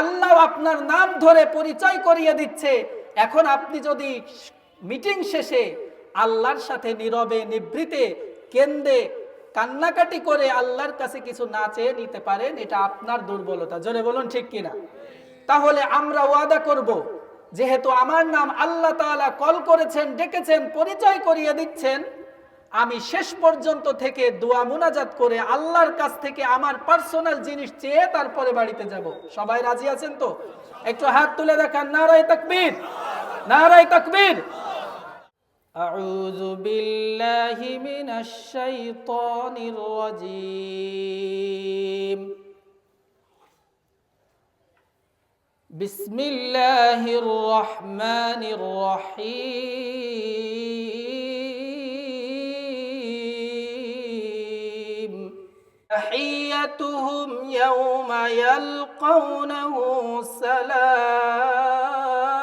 আল্লাহ আপনার নাম ধরে পরিচয় করিয়ে দিচ্ছে। এখন আপনি যদি মিটিং শেষে আল্লাহর সাথে নীরবে নিভৃতে কেন্দে কান্নাকাটি করে আল্লাহর কাছে কিছু না চেয়ে নিতে পারেন, এটা আপনার দুর্বলতা। জোরে বলুন ঠিক কিনা? তাহলে আমরা ওয়াদা করব, যেহেতু আমার নাম আল্লাহ তাআলা কল করেছেন, ডেকেছেন, পরিচয় করিয়ে দিচ্ছেন, আমি শেষ পর্যন্ত থেকে দোয়া মুনাজাত করে আল্লাহর কাছ থেকে আমার পার্সোনাল জিনিস চেয়ে তারপরে বাড়িতে যাব। সবাই রাজি আছেন তো? একটু হাত তুলে দেখান। নারায়ে তাকবীর, নারায়ে তাকবীর। আউযু বিল্লাহি মিনাশ শাইতানির রাজীম। বিসমিল্লাহির রহমানির রহিম। تحيتهم يوم يلقونه سلام.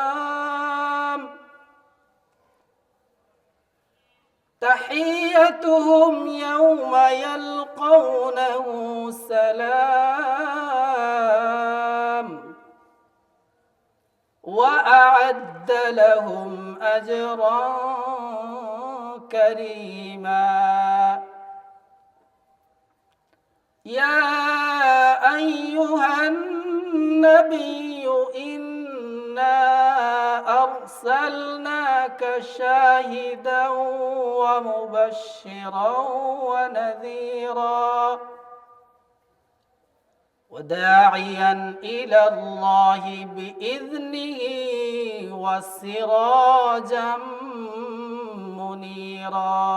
تحيتهم يوم يلقونه سلام وأعد لهم أجرا كريما. يا أيها النبي إنا أرسلناك شاهدا ومبشرا ونذيرا وداعيا إلى الله بإذنه وسراجا منيرا.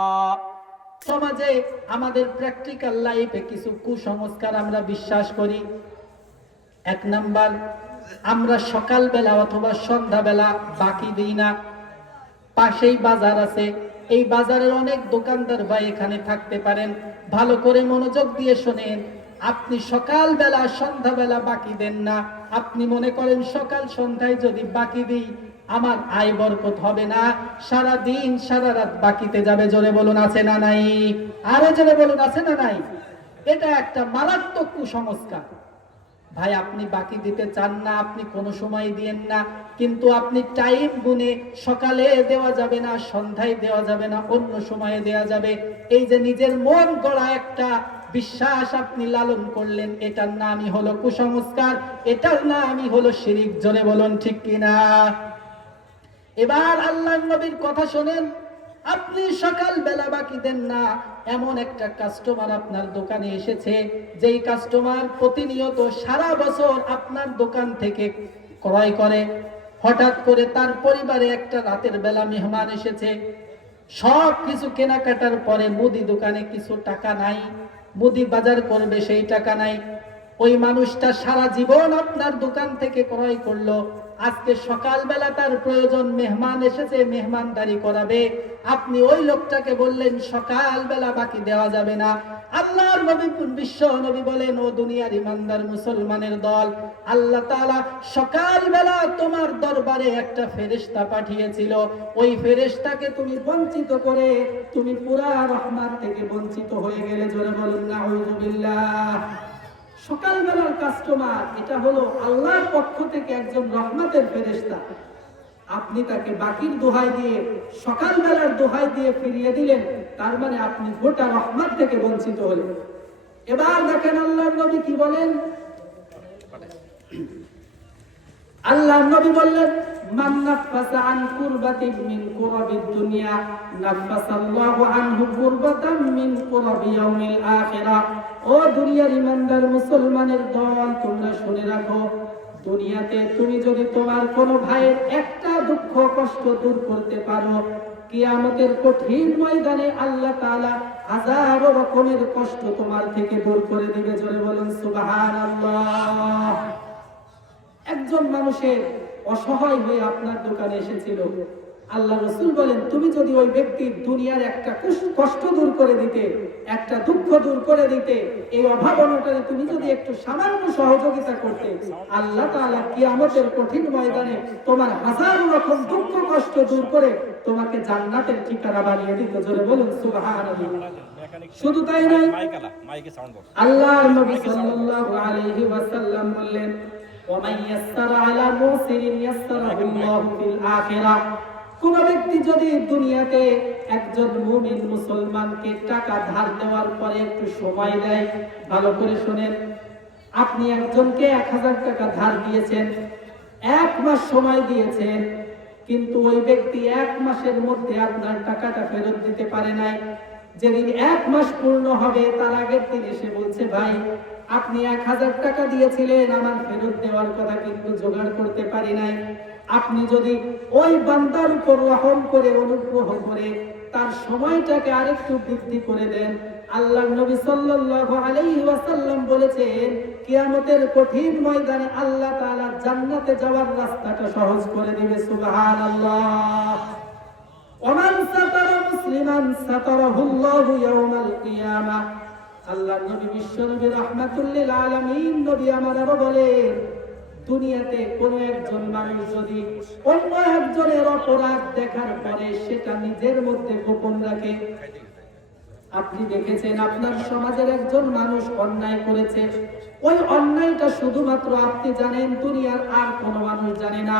সমাজে আমাদের প্র্যাকটিক্যাল লাইফে কিছু কুসংস্কার আমরা বিশ্বাস করি। এক নাম্বার, আমরা সকালবেলা অথবা সন্ধ্যাবেলা বাকি দিই না। পাশেই বাজার আছে, এই বাজারের অনেক দোকানদার ভাই এখানে থাকতে পারেন, ভালো করে মনোযোগ দিয়ে শোনেন। আপনি সকালবেলা সন্ধ্যাবেলা বাকি দেন না। আপনি মনে করেন সকাল সন্ধ্যায় যদি বাকি দিই আমার আয় বরকত হবে না, সারা দিন সারা রাত বাকিতে যাবে। জোরে বলুন আছে না নাই? আরো জোরে বলুন আছে না নাই? এটা একটা মারাত্মক কুসংস্কার। ভাই আপনি বাকি দিতে চান না, আপনি কোনো সময় দিয়েন না, কিন্তু আপনি টাইম গুনে সকালে দেওয়া যাবে না, সন্ধ্যায় দেওয়া যাবে না, অন্য সময়ে দেওয়া যাবে। এই যে নিজের মন গড়া একটা বিশ্বাস আপনি লালন করলেন, এটার নামই হলো কুসংস্কার, এটার নামই হলো শিরিক। জোরে বলুন ঠিক কিনা? এবার আল্লাহর নবীর কথা শোনেন। আপনি সকাল বেলা বাকি দেন না, এমন একটা কাস্টমার আপনার দোকানে এসেছে, যেই কাস্টমার প্রতিনিয়ত সারা বছর আপনার দোকান থেকে ক্রয় করে। হঠাৎ করে তার পরিবারে একটা রাতের বেলা মেহমান এসেছে, সব কিছু কেনাকাটার পরে মুদি দোকানে কিছু টাকা নাই, মুদি বাজার করবে সেই টাকা নাই। ওই মানুষটা সারা জীবন আপনার দোকান থেকে ক্রয় করলো, আজকে সকালবেলা তার প্রয়োজন, মেহমান এসেছে, মেহমানদারি করাবে। আপনি ওই লোকটাকে বললেন সকালবেলা বাকি দেওয়া যাবে না। আল্লাহর নবী বিশ্ব নবী বলেন, ও দুনিয়ার ইমানদার মুসলমানের দল, আল্লাহ তাআলা সকালবেলা তোমার দরবারে একটা ফেরেশতা পাঠিয়েছিল, ওই ফেরেশতাকে তুমি বঞ্চিত করে তুমি পুরা রহমত থেকে বঞ্চিত হয়ে গেলে। জোরে বলুন নাউযুবিল্লাহ। সকালবেলার কাস্টমার এটা হলো আল্লাহর পক্ষ থেকে একজন রহমতের ফেরেশতা, আপনি তাকে বাকির দোহাই দিয়ে সকালবেলার দোহাই দিয়ে ফিরিয়ে দিলেন, তার মানে আপনি গোটা রহমত থেকে বঞ্চিত হলেন। এবার দেখেন আল্লাহর নবী কি বলেন। আল্লাহর নবী বললেন, মান নাফাসা আন কুরবাতিন মিন কুরাবিদ দুনিয়া নাফাসাল্লাহু আনহু কুরবাতাম মিন কুরাবি ইয়াউমিল আখিরাহ। ও দুনিয়ার ইমানদার মুসলমানের দল, তোমরা শুনে রাখো, দুনিয়াতে তুমি যদি তোমার কোনো ভাইয়ের একটা দুঃখ কষ্ট দূর করতে পারো, কিয়ামতের কঠিন ময়দানে আল্লাহ তাআলা হাজারো রকমের কষ্ট তোমার থেকে দূর করে দিবে। জোরে বলুন সুবহানাল্লাহ। একজন মানুষের অসহায় হয়ে আপনার দোকানে এসেছিল, আল্লাহ রাসূল বলেন, তুমি যদি ওই ব্যক্তির দুনিয়ার একটা কষ্ট দূর করে দিতে, একটা দুঃখ দূর করে দিতে, এই অভাব অনটনে তুমি যদি একটু সামান্য সহযোগিতা করতে, আল্লাহ তাআলা কিয়ামতের কঠিন ময়দানে তোমার হাজারো রকম দুঃখ কষ্ট দূর করে তোমাকে জান্নাতের ঠিকানা বানিয়ে দিত। জোরে বলুন সুবহানাল্লাহ। শুধু তাই নয়, আল্লাহর নবী সাল্লাল্লাহু আলাইহি ওয়াসাল্লাম বললেন, ওয়ামান ইয়াসসারা আলা মুসিরিন ইয়াসসারাহুল্লাহু ফিল আখিরাহ। কোন ব্যক্তি যদি দুনিয়াতে একজন মুমিন মুসলমানকে টাকা ধার দেওয়ার পরে একটু সময় দেয়, ভালো করে শুনেন, আপনি একজনকে 1000 টাকা ধার দিয়েছেন, 1 মাস সময় দিয়েছেন, কিন্তু ওই ব্যক্তি 1 মাসের মধ্যে আপনার টাকাটা ফেরত দিতে পারে নাই। যেদিন 1 মাস পূর্ণ হবে তার আগের দিন এসে বলছে, ভাই আপনি 1000 টাকা দিয়েছিলেন, আমার ফেরত দেওয়ার কথা কিন্তু জোগাড় করতে পারি নাই। আপনি যদি ওই বান্দার উপর রহম করে অনুগ্রহ করে তার সময়টাকে আরেকটু বৃদ্ধি করে দেন, আল্লাহর নবী সাল্লাল্লাহু আলাইহি ওয়াসাল্লাম বলেছেন, কিয়ামতের কঠিন ময়দানে আল্লাহ তাআলা জান্নাতে যাওয়ার রাস্তাটা সহজ করে দিবে। সুবহানাল্লাহ। ওমান সাতারা মুসলিমান সাতারাহুল্লাহু ইয়াওমাল কিয়ামাহ। আল্লাহর নবী বিশ্বনবী রাহমাতুল লিল আলামিন নবী আমার আরো বলেন, দুনিয়াতে কোন একজন মানুষ যদি অন্য একজনের অপরাধ দেখার পরে সেটা নিজের মধ্যে গোপন রাখে, আপনি দেখেছেন আপনার সমাজের একজন মানুষ অন্যায় করেছে, ওই অন্যায়টা শুধুমাত্র আপনি জানেন, দুনিয়ার আর কোনো মানুষ জানে না।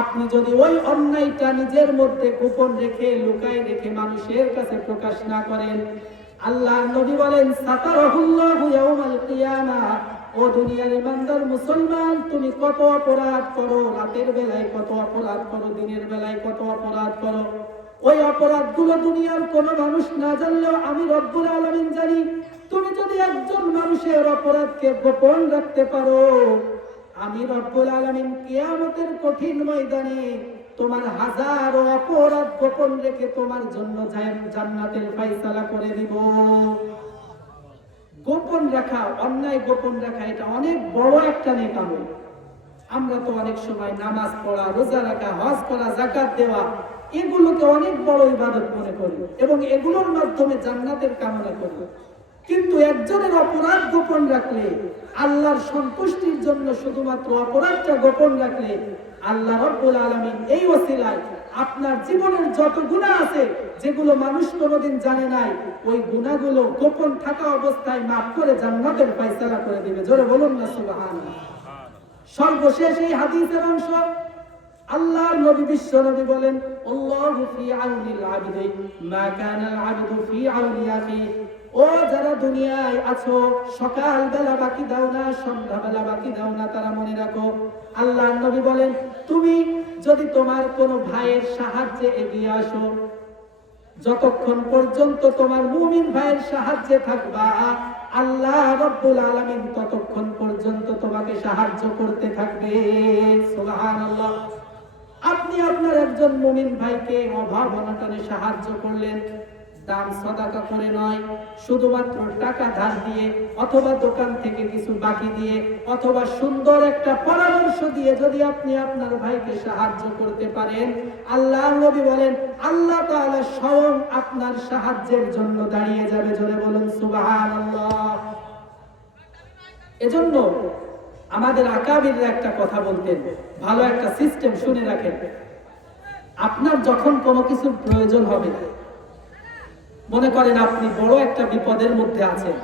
আপনি যদি ওই অন্যায়টা নিজের মধ্যে গোপন রেখে লুকায় রেখে মানুষের কাছে প্রকাশ না করেন, আল্লাহ নবী বলেন, সাতারাহুল্লাহু ইয়াওমাল কিয়ামাহ। ও দুনিয়ার ইমানদার মুসলমান, তুমি কত অপরাধ করো, রাতের বেলায় কত অপরাধ করো, দিনের বেলায় কত অপরাধ করো, ওই অপরাধগুলো দুনিয়ার কোনো মানুষ না জানলেও আমি রব্বুল আলামিন জানি। তুমি যদি একজন মানুষের অপরাধকে গোপন রাখতে পারো, আমি রব্বুল আলামিন কিয়ামতের কঠিন ময়দানে তোমার হাজারো অপরাধ গোপন রেখে তোমার জন্য জান্নাতের ফয়সালা করে দিব। গোপন রাখা, অন্যায় গোপন রাখা, এটা অনেক বড় একটা নেক আমল। আমরা তো অনেক সময় নামাজ পড়া, রোজা রাখা, হজ করা, যাকাত দেওয়া, এগুলোকে অনেক বড় ইবাদত মনে করি এবং এগুলোর মাধ্যমে জান্নাতের কামনা করি। কিন্তু একজনের অপরাধ গোপন রাখলে, আল্লাহর সন্তুষ্টির জন্য শুধুমাত্র অপরাধটা গোপন রাখলে, আল্লাহ রাব্বুল আলামিন এই ওসিলায় আপনার জীবনের যত গুনাহ আছে, যেগুলো মানুষ কোনোদিন জানে নাই, ওই গুনাহগুলো গোপন থাকা অবস্থায় মাফ করে জান্নাতের ফয়সালা করে দিবে। জোরে বলুন না সুবহানাল্লাহ। সর্বশেষ এই হাদিসের অংশ, আল্লাহর নবী বিশ্ব নবী বলেন, আল্লাহু ফি আউনিল আবদি মা কানাল আবদু ফি আউনি আখি। ও যারা দুনিয়ায় আছো, সকাল বেলা বাকি দাও না, সন্ধ্যা বেলা বাকি দাও না, তারা মনে রাখো, আল্লাহর নবী বলেন, তুমি যদি তোমার কোনো ভাইয়ের সাহায্যে এগিয়ে আসো, যতক্ষণ পর্যন্ত তোমার মুমিন ভাইয়ের সাহায্যে থাকবা, আল্লাহ রাব্বুল আলামিন ততক্ষণ পর্যন্ত তোমাকে সাহায্য করতে থাকবে। সুবহানাল্লাহ। আপনি আপনার একজন মুমিন ভাইকে অভাব অনটনে সাহায্য করলেন, দান সদাকা করে নয়, শুধুমাত্র টাকা ধার দিয়ে অথবা দোকান থেকে কিছু বাকি দিয়ে অথবা সুন্দর একটা পরামর্শ দিয়ে যদি আপনি আপনার ভাইকে সাহায্য করতে পারেন, আল্লাহর নবী বলেন, আল্লাহ তাআলা স্বয়ং আপনার সাহায্যের জন্য দাঁড়িয়ে যাবে। জোরে বলুন সুবহানাল্লাহ। এজন্য আমাদের আকাবিররা একটা কথা বলতেন, ভালো একটা সিস্টেম শুনে রাখেন। আপনার যখন কোনো কিছুর প্রয়োজন হবে, মনে করেন আপনি বড় একটা বিপদের মধ্যে আছেন,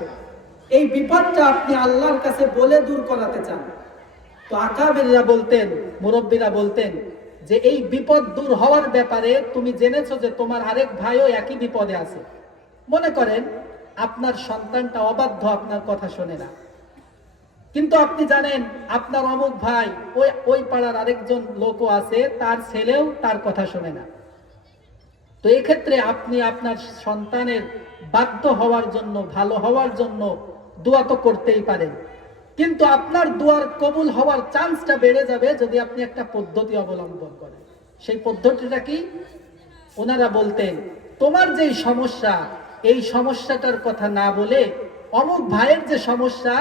এই বিপদটা আপনি আল্লাহর কাছে বলে দূর করাতে চান, তো আকাবিররা বলতেন, মুরব্বীরা বলতেন যে এই বিপদ দূর হওয়ার ব্যাপারে তুমি জেনেছো যে তোমার আরেক ভাইও একই বিপদে আছে। মনে করেন আপনার সন্তানটা অবাধ্য, আপনার কথা শোনে না, কিন্তু আপনি জানেন আপনার অমুক ভাই ওই পাড়ার আরেকজন লোকও আছে, তার ছেলেও তার কথা শোনে না। তো এক্ষেত্রে আপনি আপনার সন্তানের বাধ্য হওয়ার জন্য, ভালো হওয়ার জন্য দোয়া তো করতেই পারেন, কিন্তু আপনার দোয়ার কবুল হওয়ার চান্সটা বেড়ে যাবে যদি আপনি একটা পদ্ধতি অবলম্বন করেন। সেই পদ্ধতিটা কি? ওনারা বলতেন, তোমার যেই সমস্যা, এই সমস্যাটার কথা না বলে অমুক ভাইয়ের যে সমস্যা,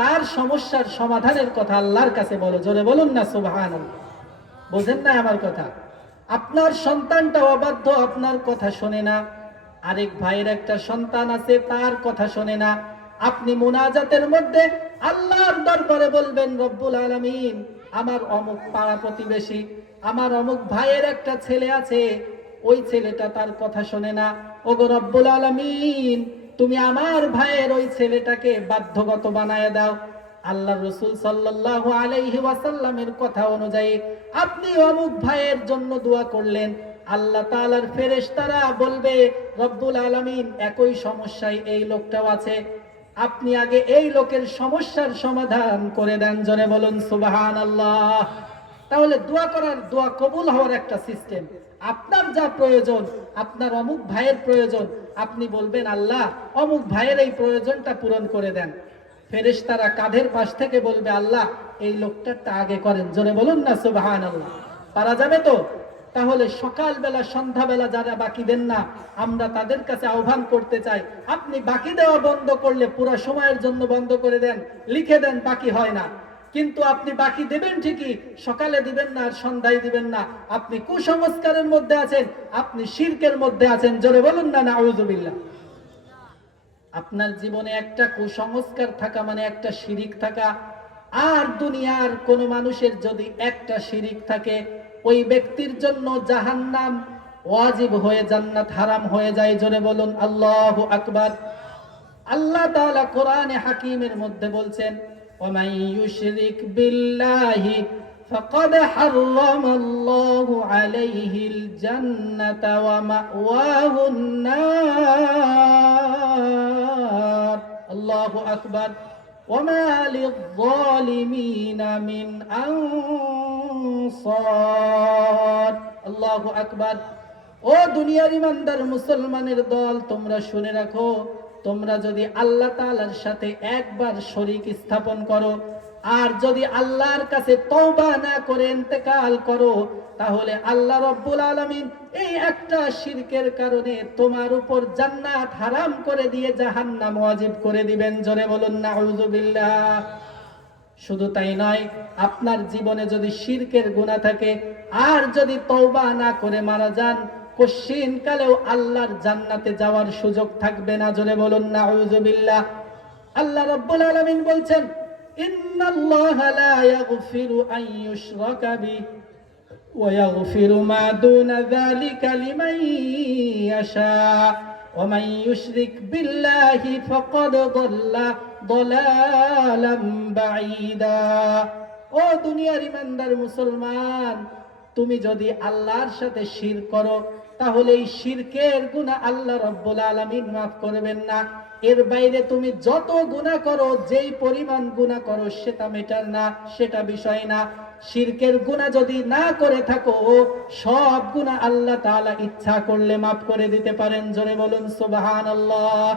তার সমস্যার সমাধানের কথা আল্লাহর কাছে বলো। জোরে বলুন না সুবহানাল্লাহ। বোঝেন না আমার কথা? আপনার সন্তানটা অবাধ্য, আপনার কথা শোনে না, আরেক ভাইয়ের একটা সন্তান আছে, তার কথা শোনে না, আপনি মুনাজাতের মধ্যে আল্লাহর দরবারে বলবেন, রব্বুল আলামিন, আমার অমুক পাড়া প্রতিবেশী, আমার অমুক ভাইয়ের একটা ছেলে আছে, ওই ছেলেটা তার কথা শোনে না, ওগো রব্বুল আলামিন, তুমি আমার ভাইয়ের ওই ছেলেটাকে বাধ্যগত বানায় দাও, আল্লাহ রাসূল সাল্লাল্লাহু আলাইহি ওয়াসাল্লামের কথা অনুযায়ী আপনি অমুক ভাইয়ের জন্য দোয়া করলেন, আল্লাহ তাআলার ফেরেশতারা বলবে রব্বুল আলামিন একই সমস্যায় এই লোকটাও আছে, আপনি আগে এই লোকের সমস্যার সমাধান করে দেন। জোরে বলুন সুবহানাল্লাহ। তাহলে দোয়া করার, দোয়া কবুল হওয়ার একটা সিস্টেম। আপনার যা প্রয়োজন, আপনার অমুক ভাইয়ের প্রয়োজন, আপনি বলবেন আল্লাহ অমুক ভাইয়ের এই প্রয়োজনটা পূরণ করে দেন। ফেরেশতারা কাঁধের পাশ থেকে বলবে আল্লাহ এই লোকটারটা আগে করেন। জোরে বলুন না সুবহানাল্লাহ। পারা যাবে তো? তাহলে সকালবেলা সন্ধ্যাবেলা যারা বাকি দেন না, আমরা তাদের কাছে আহ্বান করতে চাই, আপনি বাকি দেওয়া বন্ধ করলে পুরো সময়ের জন্য বন্ধ করে দেন, লিখে দেন বাকি হয় না। কিন্তু আপনি বাকি দেবেন ঠিকই, সকালে দিবেন না আর সন্ধ্যায় দিবেন না। আপনি কুসংস্কারের মধ্যে আছেন, আপনি শিরকের মধ্যে আছেন। জোরে বলুন না নাউযুবিল্লাহ। আপনার জীবনে একটা কুসংস্কার থাকা মানে একটা শিরিক থাকা। আর দুনিয়ার কোন মানুষের যদি একটা শিরিক থাকে, ওই ব্যক্তির জন্য জাহান্নাম ওয়াজিব হয়ে জান্নাত হারাম হয়ে যায়। জোরে বলুন আল্লাহু আকবার। আল্লাহ তাআলা কোরআনে হাকিমের মধ্যে বলছেন ওয়ামান ইউশরিক বিল্লাহি ফাকাদ হারামাল্লাহু আলাইহিল জান্নাতা ওয়া মাওয়াহুন নার। আল্লাহু আকবার। ওয়ামা লিয-যালিমিনা মিন আনসার। আল্লাহু আকবার। ও দুনিয়ার ইমানদার মুসলমানের দল, তোমরা শুনে রাখো, তোমরা যদি আল্লাহ তাআলার সাথে একবার শরীক স্থাপন করো আর যদি আল্লাহর কাছে তওবা না করে ইন্তেকাল করো, তাহলে আল্লাহ রাব্বুল আলামিন এই একটা শিরকের কারণে তোমার উপর জান্নাত হারাম করে দিয়ে জাহান্নাম ওয়াজিব করে দিবেন। জোরে বলুন নাউযুবিল্লাহ। শুধু তাই নয়, আপনার জীবনে যদি শিরকের গুনাহ থাকে আর যদি তওবা না করে মারা যান, কশিন কালেও আল্লাহর জান্নাতে যাওয়ার সুযোগ থাকবে না। জোরে বলুন নাউযুবিল্লাহ। আল্লাহ রাব্বুল আলামিন বলছেন ইন্নাল্লাহা লা ইয়াগফিরু আন ইউশরাকা বিহি ওয়া ইয়াগফিরু মা দুনা যালিকা লিমান ইয়াশা ওয়া মান ইউশরিক বিল্লাহি ফাকাদ দাল্লা দালালাম বাঈদা। ও দুনিয়ার ইমানদার মুসলমান, তুমি যদি আল্লাহর সাথে শিরক করো, তাহলে এই শিরকের গুনাহ আল্লাহ রাব্বুল আলামিন মাফ করবেন না। এর বাইরে তুমি যত গুনাহ করো, যেই পরিমাণ গুনাহ করো, সেটা মেটার না, সেটা বিষয় না। শিরকের গুনাহ যদি না করে থাকো, সব গুনাহ আল্লাহ তাআলা ইচ্ছা করলে মাফ করে দিতে পারেন। জোরে বলুন সুবহানাল্লাহ।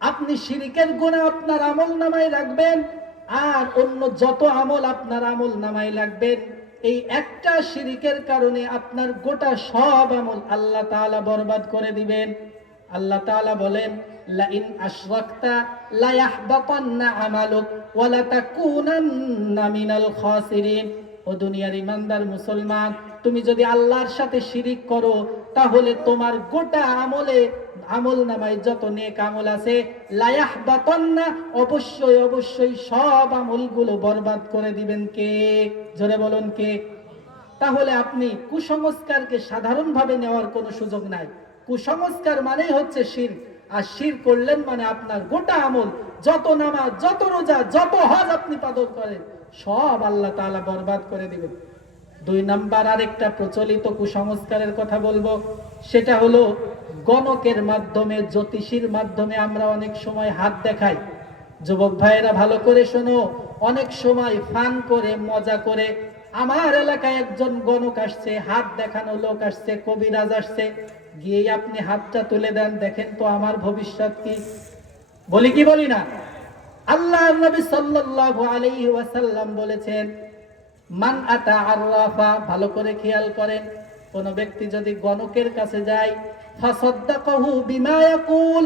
আপনি শিরকের গুনাহ আপনার আমলনামায় রাখবেন, আর অন্য যত আমল আপনার আমলনামায় রাখবেন, এই একটা শিরকের কারণে আপনার গোটা সব আমল আল্লাহ তাআলা বরবাদ করে দিবেন। আল্লাহ তাআলা বলেন লা ইন আশরাকতা লা ইয়াহবাতান্না আমালুক ওয়া লা তাকুনান্না মিনাল খাসিরিন। ও দুনিয়ার ইমানদার মুসলমান, তুমি যদি আল্লাহর সাথে শিরিক করো, তাহলে তোমার গোটা আমলনামায় যত নেক আমল আছে, লা ইয়াহবাতান্না, অবশ্যই অবশ্যই সব আমলগুলো বরবাদ করে দিবেন কে? জোরে বলুন কে? তাহলে আপনি কুসংস্কারকে সাধারণভাবে নেওয়ার কোনো সুযোগ নাই। কুসংস্কার মানেই হচ্ছে শিরক, আর শিরক করলেন মানে আপনার গোটা আমল, যত নামাজ, যত রোজা, যত হজ আপনি পালন করেন, সব আল্লাহ তাআলা বরবাদ করে দিবেন। 2 নাম্বার আরেকটা প্রচলিত কুসংস্কারের কথা বলবো, সেটা হলো গণকের মাধ্যমে, জ্যোতিষীর মাধ্যমে আমরা অনেক সময় হাত দেখাই। যুবক ভাইয়েরা ভালো করে শোনো, অনেক সময় ফান করে, মজা করে, আমার এলাকায় একজন গণক আসছে, হাত দেখানো লোক আসছে, কবিরাজ আসছে, গিয়ে আপনি হাতটা তুলে দেন, দেখেন তো আমার ভবিষ্যৎ কি। বলি কি বলি না? আল্লাহর নবী সাল্লাল্লাহু আলাইহি ওয়াসাল্লাম বলেছেন মান আতা আররাফা, ভালো করে খেয়াল করেন, কোন ব্যক্তি যদি গণকের কাছে যায়, ফাসাদ্দাকাহু বিমা ইয়াকুল,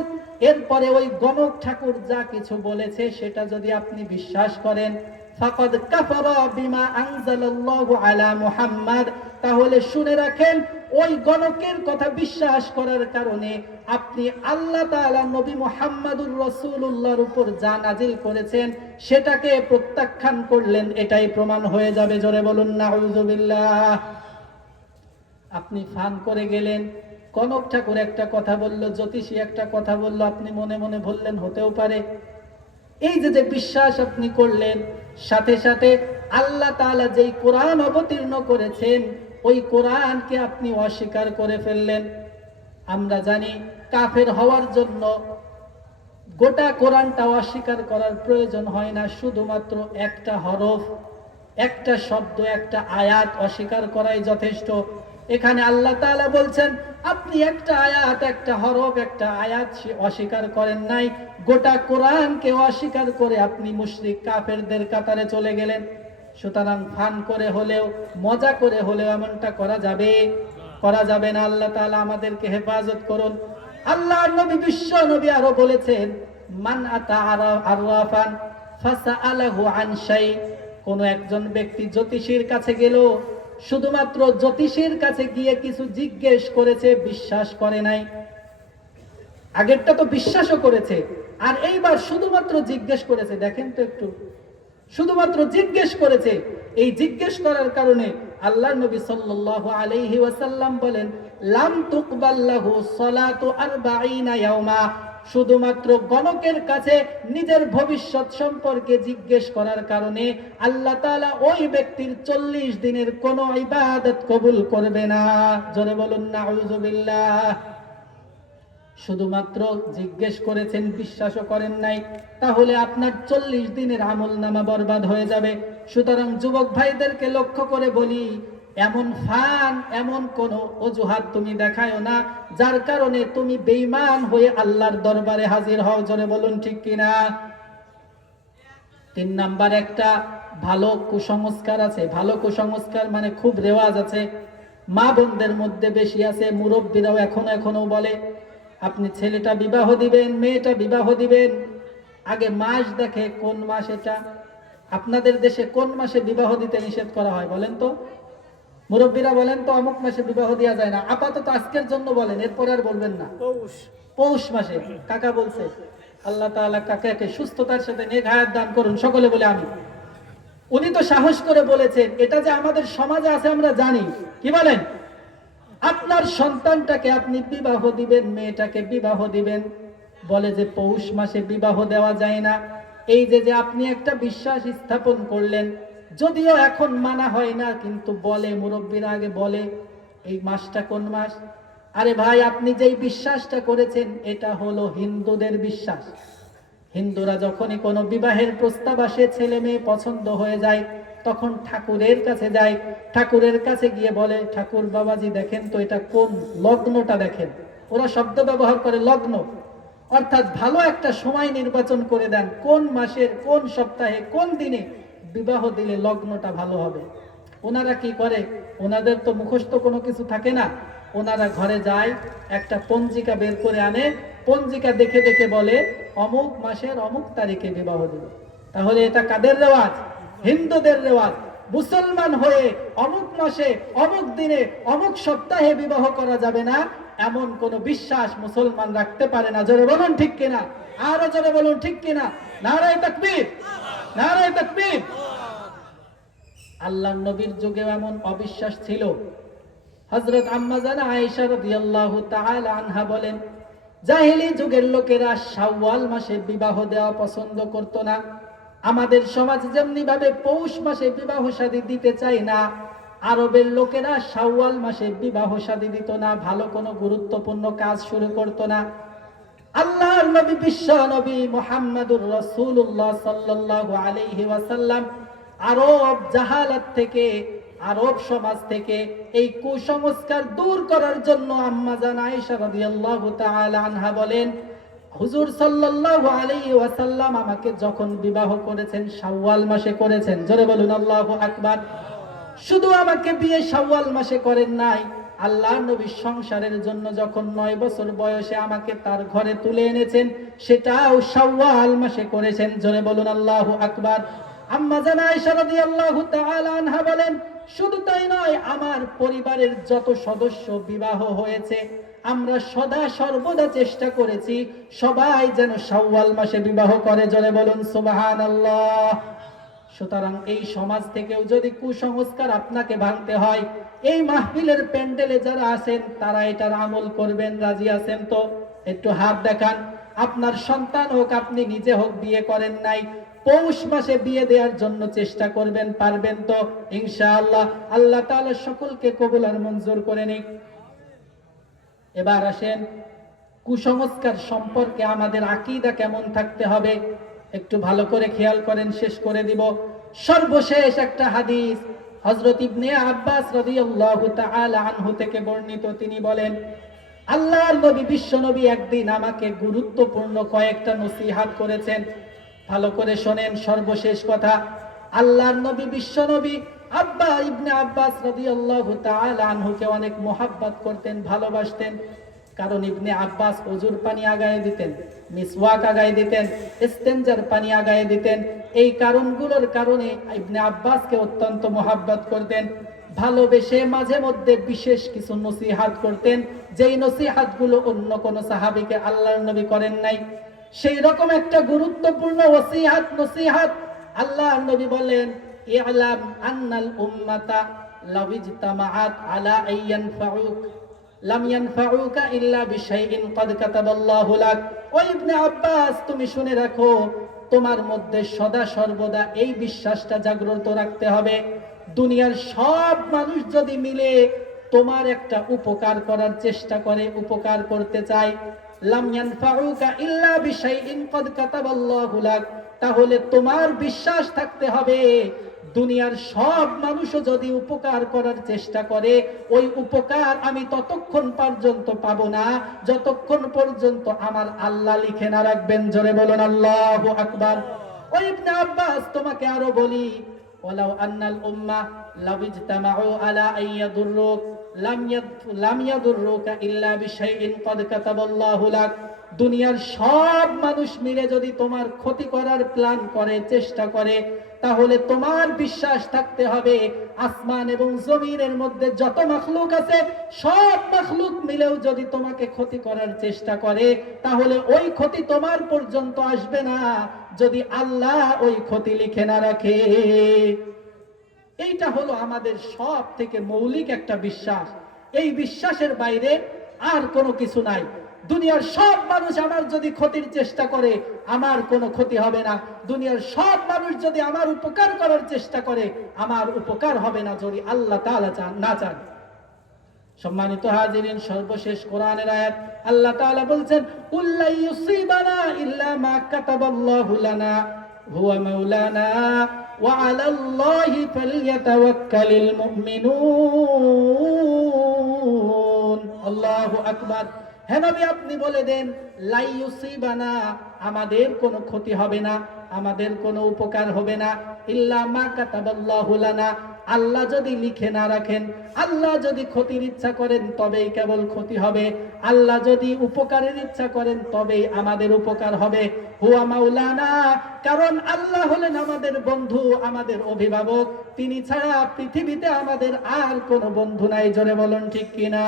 এরপরে ওই গণক ঠাকুর যা কিছু বলেছে সেটা যদি আপনি বিশ্বাস করেন, ফাকাদ কাফারা বিমা আনজালাল্লাহু আলা মুহাম্মাদ, তাহলে শুনে রাখেন, ওই গণকের কথা বিশ্বাস করার কারণে আপনি আল্লাহ তাআলা নবী মুহাম্মদুর রাসূলুল্লাহর উপর যা নাজিল করেছেন সেটাকে প্রত্যাখ্যান করলেন, এটাই প্রমাণ হয়ে যাবে। জোরে বলুন নাউযুবিল্লাহ। আপনি ফান করে গেলেন, গণক ঠাকুর একটা কথা বলল, জ্যোতিষী একটা কথা বলল, আপনি মনে মনে বললেন হতেও পারে। এই যে বিশ্বাস আপনি করলেন, সাথে সাথে আল্লাহ তাআলা যেই কোরআন অবতীর্ণ করেছেন ওই কোরআনকে আপনি অস্বীকার করে ফেললেন। আমরা জানি কাফের হওয়ার জন্য গোটা কোরআনটা অস্বীকার করার প্রয়োজন হয় না, শুধুমাত্র একটা হরফ, একটা শব্দ, একটা আয়াত অস্বীকার করাই যথেষ্ট। এখানে আল্লাহ তাআলা বলছেন আপনি একটা আয়াত, একটা হরফ, একটা আয়াত অস্বীকার করেন নাই, গোটা কোরআনকে অস্বীকার করে আপনি মুশরিক কাফেরদের কাতারে চলে গেলেন। সুতরাং ফান করে হলেও, মজা করে হলেও এমনটা করা যাবে? করা যাবে না। আল্লাহ তাআলা আমাদেরকে হেফাজত করুন। আল্লাহর নবী, বিশ্ব নবী আরো বলেছেন, মান আতা আররাফান ফাসআলাহু আন শাই, কোন একজন ব্যক্তি জ্যোতিষীর কাছে গেল, শুধুমাত্র জ্যোতিষীর কাছে গিয়ে কিছু জিজ্ঞেস করেছে, বিশ্বাস করে নাই। আগেরটা তো বিশ্বাসও করেছে, আর এইবার শুধুমাত্র জিজ্ঞেস করেছে। দেখেন তো একটু, শুধুমাত্র জিজ্ঞেস করেছে। এই জিজ্ঞেস করার কারণে আল্লাহর নবী সাল্লাল্লাহু আলাইহি ওয়াসাল্লাম বলেন, লাম তুকবাল লাহু সালাতু 40 ইয়াওমা, শুধুমাত্র গণকের কাছে নিজের ভবিষ্যৎ সম্পর্কে জিজ্ঞেস করার কারণে আল্লাহ তাআলা ওই ব্যক্তির 40 দিনের কোনো ইবাদত কবুল করবে না। জোরে বলুন নাউযুবিল্লাহ। শুধুমাত্র জিজ্ঞেস করেছেন, বিশ্বাসও করেন নাই, তাহলে আপনার 40 দিনের আমলনামা বরবাদ হয়ে যাবে। সুতরাং যুবক ভাইদেরকে লক্ষ্য করে বলি, এমন ফান, এমন কোন অজুহাত তুমি দেখায়ো না যার কারণে তুমি বেঈমান হয়ে আল্লাহর দরবারে হাজির হও। জোরে বলুন ঠিক কিনা? 3 নাম্বার, একটা ভালো কুসংস্কার আছে। ভালো কুসংস্কার মানে খুব রেওয়াজ আছে, মা বোনদের মধ্যে বেশি আছে, মুরব্বীরাও এখনো বলে, আপনি ছেলেটা বিবাহ দিবেন, মেয়েটা বিবাহ দিবেন, আগে মাস দেখে কোন মাস এটা। আপনাদের দেশে কোন মাসে বিবাহ দিতে নিষেধ করা হয় বলেন তো? মুরব্বীরা বলেন তো অমুক মাসে বিবাহ দেওয়া যায় না। আপাতত আজকের জন্য বলেন, এরপর আর বলবেন না। পৌষ মাসে কাকা বলছে। আল্লাহ তাআলা কাকাকে সুস্থতার সাথে নেক হায়াত দান করুন, সকলে বলে আমি। উনি তো সাহস করে বলেছেন, এটা যে আমাদের সমাজে আছে আমরা জানি। কি বলেন? আপনার সন্তানটাকে আপনি বিবাহ দিবেন, মেয়েটাকে বিবাহ দিবেন, বলে যে পৌষ মাসে বিবাহ দেওয়া যায় না। এই যে আপনি একটা বিশ্বাস স্থাপন করলেন, যদিও এখন মানা হয় না, কিন্তু বলে, মুরব্বীরা আগে বলে এই মাসটা কোন মাস। আরে ভাই, আপনি যেই বিশ্বাসটা করেছেন এটা হলো হিন্দুদের বিশ্বাস। হিন্দুরা যখনই কোনো বিবাহের প্রস্তাব আসে, ছেলে মেয়ে পছন্দ হয়ে যায়, তখন ঠাকুরের কাছে যায়। ঠাকুরের কাছে গিয়ে বলে, ঠাকুর বাবাজি দেখেন তো এটা কোন লগ্নটা দেখেন। ওরা শব্দ ব্যবহার করে লগ্ন, অর্থাৎ ভালো একটা সময় নির্বাচন করে দেন, কোন মাসের কোন সপ্তাহে কোন দিনে বিবাহ দিলে লগ্নটা ভালো হবে। ওনারা কি করে, ওনাদের তো মুখস্থ কোনো কিছু থাকে না, ওনারা ঘরে যায়, একটা পঞ্জিকা বের করে আনে, পঞ্জিকা দেখে দেখে বলে অমুক মাসের অমুক তারিখে বিবাহ দিবে। তাহলে এটা কাদের রেওয়াজ? হিন্দুদের রেওয়াজ। মুসলমান হয়ে অমুক মাসে অমুক দিনে অমুক সপ্তাহে বিবাহ করা যাবে না, এমন কোন বিশ্বাস মুসলমান রাখতে পারে না। জোরে বলুন ঠিক কিনা? আরো জোরে বলুন ঠিক কিনা? নারায়ে তাকবীর, নারায়ে তাকবীর। আল্লাহর নবীর যুগে এমন অবিশ্বাস ছিল। হযরত আম্মা জান আয়েশা রাদিয়াল্লাহু তাআলা আনহা বলেন, জাহেলি যুগের লোকেরা শাওয়াল মাসে বিবাহ দেওয়া পছন্দ করত না। আমাদের সমাজ যেমনি ভাবে পৌষ মাসে বিবাহ শাদী দিতে চায় না, আরবের লোকেরা শাওয়াল মাসে বিবাহ শাদী দিত না, ভালো কোনো গুরুত্বপূর্ণ কাজ শুরু করত না। আল্লাহর নবী, বিশ্ব নবী মুহাম্মদুর রাসূলুল্লাহ সাল্লাল্লাহু আলাইহি ওয়াসাল্লাম আরব জাহালাত থেকে, আরব সমাজ থেকে এই কুসংস্কার দূর করার জন্য আম্মা জান আয়েশা রাদিয়াল্লাহু তাআলা আনহা বলেন, হুজুর সাল্লাল্লাহু আলাইহি ওয়াসাল্লাম আমাকে যখন বিবাহ করেছেন শাওয়াল মাসে করেছেন। জোরে বলুন আল্লাহু আকবার। শুধু আমাকে বিয়ে শাওয়াল মাসে করেন নাই, আল্লাহর নবী সংসারের জন্য যখন 9 বছর বয়সে আমাকে তার ঘরে তুলে এনেছেন, সেটাও শাওয়াল মাসে করেছেন। জোরে বলুন আল্লাহু আকবার। আম্মা জান আয়েশা রাদিয়াল্লাহু তাআলা আনহা বলেন, শুধু তাই নয়, আমার পরিবারের যত সদস্য বিবাহ হয়েছে, আমরা সদা সর্বদা চেষ্টা করেছি সবাই যেন শাওয়াল মাসে বিবাহ করে। জোরে বলুন সুবহানাল্লাহ। সুতরাং এই সমাজ থেকেও যদি কুসংস্কার আপনাকে ভাঙতে হয়, এই মাহফিলের প্যান্ডেলে যারা আছেন তারা এটার আমল করবেন, রাজি আছেন তো? একটু হাত দেখান। আপনার সন্তান হোক, আপনি নিজে হোক, বিয়ে করেন নাই, পৌষ মাসে বিয়ে দেওয়ার জন্য চেষ্টা করবেন, পারবেন তো ইনশাআল্লাহ? আল্লাহ তাআলা সকলকে কবুল আর মঞ্জুর করে নিক। এবার আসেন, কুসংস্কার সম্পর্কে আমাদের আকীদা কেমন থাকতে হবে একটু ভালো করে খেয়াল করেন, শেষ করে দিব। সর্বশেষ একটা হাদিস হযরত ইবনে আব্বাস রাদিয়াল্লাহু তাআলা আনহু থেকে বর্ণিত। তিনি বলেন, আল্লাহর নবী, বিশ্ব নবী একদিন আমাকে গুরুত্বপূর্ণ কয়েকটা নসিহত করেছেন। ভালো করে শোনেন, সর্বশেষ কথা। আল্লাহর নবী, বিশ্ব নবী আব্বা ইবনে আব্বাস রাদিয়াল্লাহু তাআলা আনহুকে অনেক মোহাব্বত করতেন, ভালোবাসতেন। কারণ ইবনে আব্বাস ওযুর পানি আগায় দিতেন, মিসওয়াক আগায় দিতেন, ইস্তেনজার পানি আগায় দিতেন। এই কারণগুলোর কারণে ইবনে আব্বাসকে অত্যন্ত মোহাব্বত করতেন, ভালোবেসে মাঝে মধ্যে বিশেষ কিছু নসিহত করতেন, যেই নসিহতগুলো অন্য কোন সাহাবীকে আল্লাহর নবী করেন নাই। সেই রকম একটা গুরুত্বপূর্ণ নসিহত আল্লাহর নবী বলেন, ই'লাম আন্নাল উম্মাতা লাউ ইজতামাআত আলা আইয়ানফাউক লাম ইয়ানফাউকা ইল্লা বিশাইইন ক্বাদ কাতাবাল্লাহু লাক। ও ইবনে আব্বাস, তুমি শুনে রাখো, তোমার মধ্যে সদা সর্বদা এই বিশ্বাসটা জাগ্রত রাখতে হবে, দুনিয়ার সব মানুষ যদি মিলে তোমার একটা উপকার করার চেষ্টা করে, উপকার করতে চায়, লাম ইয়ানফাউকা ইল্লা বিশাইইন ক্বাদ কাতাবাল্লাহু লাক, তাহলে তোমার বিশ্বাস থাকতে হবে দুনিয়ার সব মানুষও যদি উপকার করার চেষ্টা করে, ওই উপকার আমি ততক্ষণ পর্যন্ত পাবো না যতক্ষণ পর্যন্ত আমার আল্লাহ লিখে না রাখবেন। জোরে বলুন আল্লাহু আকবার। ওই ইবনে আব্বাস, তোমাকে আরো বলি, ওয়ালাউ আন্নাল উম্মাহ লাউ ইজতামাউ আলা আইয়াদুররুক লাম ইয়াদুররুকা ইল্লা বিশাইইন ক্বাদ কাতাবাল্লাহু লাক। দুনিয়ার সব মানুষ মিলে যদি তোমার ক্ষতি করার প্ল্যান করে, চেষ্টা করে, তাহলে তোমার বিশ্বাস থাকতে হবে আসমান এবং জমিনের মধ্যে যত মাখলুক আছে, সব মাখলুক মিলেও যদি তোমাকে ক্ষতি করার চেষ্টা করে, তাহলে ওই ক্ষতি তোমার পর্যন্ত আসবে না যদি আল্লাহ ওই ক্ষতি লিখে না রাখে। এইটা হলো আমাদের সব থেকে মৌলিক একটা বিশ্বাস। এই বিশ্বাসের বাইরে আর কোনো কিছু নাই। দুনিয়ার সব মানুষ আমার যদি ক্ষতির চেষ্টা করে, আমার কোনো ক্ষতি হবে না। দুনিয়ার সব মানুষ যদি আমার উপকার করার চেষ্টা করে, আমার উপকার হবে না যদি আল্লাহ তাআলা না চান। সম্মানিত হাজিরিন, সর্বশেষ কোরআনের আয়াত, আল্লাহ তাআলা বলছেন, কুল্লা ইউসিবানা ইল্লা মা কাতাবাল্লাহু লানা হুয়া মাওলানা ওয়া আলাল্লাহি ফালইয়াতাওয়াক্কালিল মুমিনুন। আল্লাহু আকবার। হে নবী, আপনি বলে দেন, লা ইউসিবানা, আমাদের কোনো ক্ষতি হবে না, আমাদের কোনো উপকার হবে না, ইল্লা মা কাতাবাল্লাহু লানা, আল্লাহ যদি লিখে না রাখেন, আল্লাহ যদি ক্ষতির ইচ্ছা করেন তবেই কেবল ক্ষতি হবে, আল্লাহ যদি উপকারের ইচ্ছা করেন তবেই আমাদের উপকার হবে। হুয়া মাওলানা, কারণ আল্লাহ হলেন আমাদের বন্ধু, আমাদের অভিভাবক, তিনি ছাড়া পৃথিবীতে আমাদের আর কোনো বন্ধু নাই। জোরে বলুন ঠিক কিনা?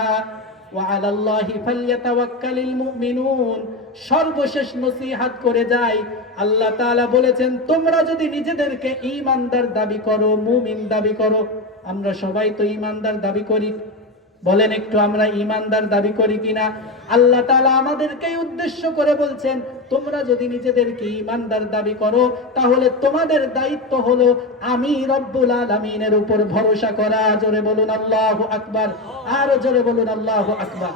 ওয়া আলাল্লাহি ফালইয়াতাওয়াক্কালিল মুমিনুন। সর্বশেষ নসিহত করে যাই, আল্লাহ তাআলা বলেছেন, তোমরা যদি নিজেদেরকে ঈমানদার দাবি করো, মুমিন দাবি করো, আমরা সবাই তো ঈমানদার দাবি করি, বলেন একটু আমরা ঈমানদার দাবি করি কিনা? আল্লাহ তাআলা আমাদেরকে উদ্দেশ্য করে বলছেন, তোমরা যদি নিজেদেরকে ঈমানদার দাবি করো, তাহলে তোমাদের দায়িত্ব হলো আমি রব্বুল আলামিনের উপর ভরসা করা। জোরে বলুন আল্লাহু আকবার, আরো জোরে বলুন আল্লাহু আকবার।